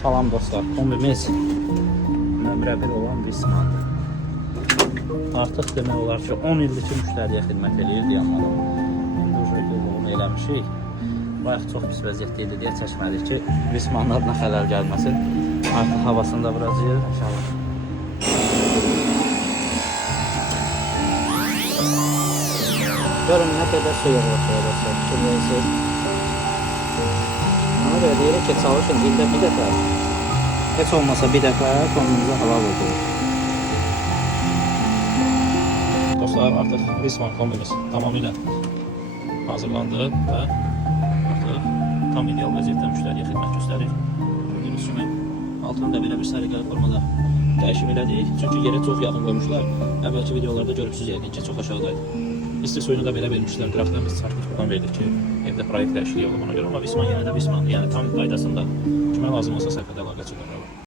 Salam dostlar, kombimiz nömrə 1 olan Wisman'dır. Artıq demək olar ki 10 ildir ki müştəriyə xidmət edir dayanmadan. İndi uzunluğunu eləmişik. Bayaq çox pis vəziyyətdə idi deyə çəkmədik ki Wisman'ın adına xələl gəlməsin. Artıq havasını da vuracağıq inşallah. Görün nə qədər su yığılır dostlar, fikirləyirsiniz. Ona görə deyirik ki, çalışın ildə bir dəfə, heç olmasa bir dəfə konunuza hava vurdur. Dostlar, artıq Wisman kombimiz tamamilə hazırlandı və artıq tam ideal vəziyyətdə müştəriyə xidmət göstərir. Gördüyünüz kimi altını da belə bir səliqəli formada dəyişim elədik. Çünki yerə çox yaxın qoymuşlar. Əvvəlki videolarda görürsünüz yəqin ki, çox aşağıdaydı. İsti suyunu da belə vermişlər. Qıraqdan biz çarpıq buradan verdik ki, evdə proyekt dəyişikliyi olub ona görə. Amma Wisman yenə də Wisman, yəni tam qaydasında kimə lazım olsa səhvədə əlaqə çəkirlər.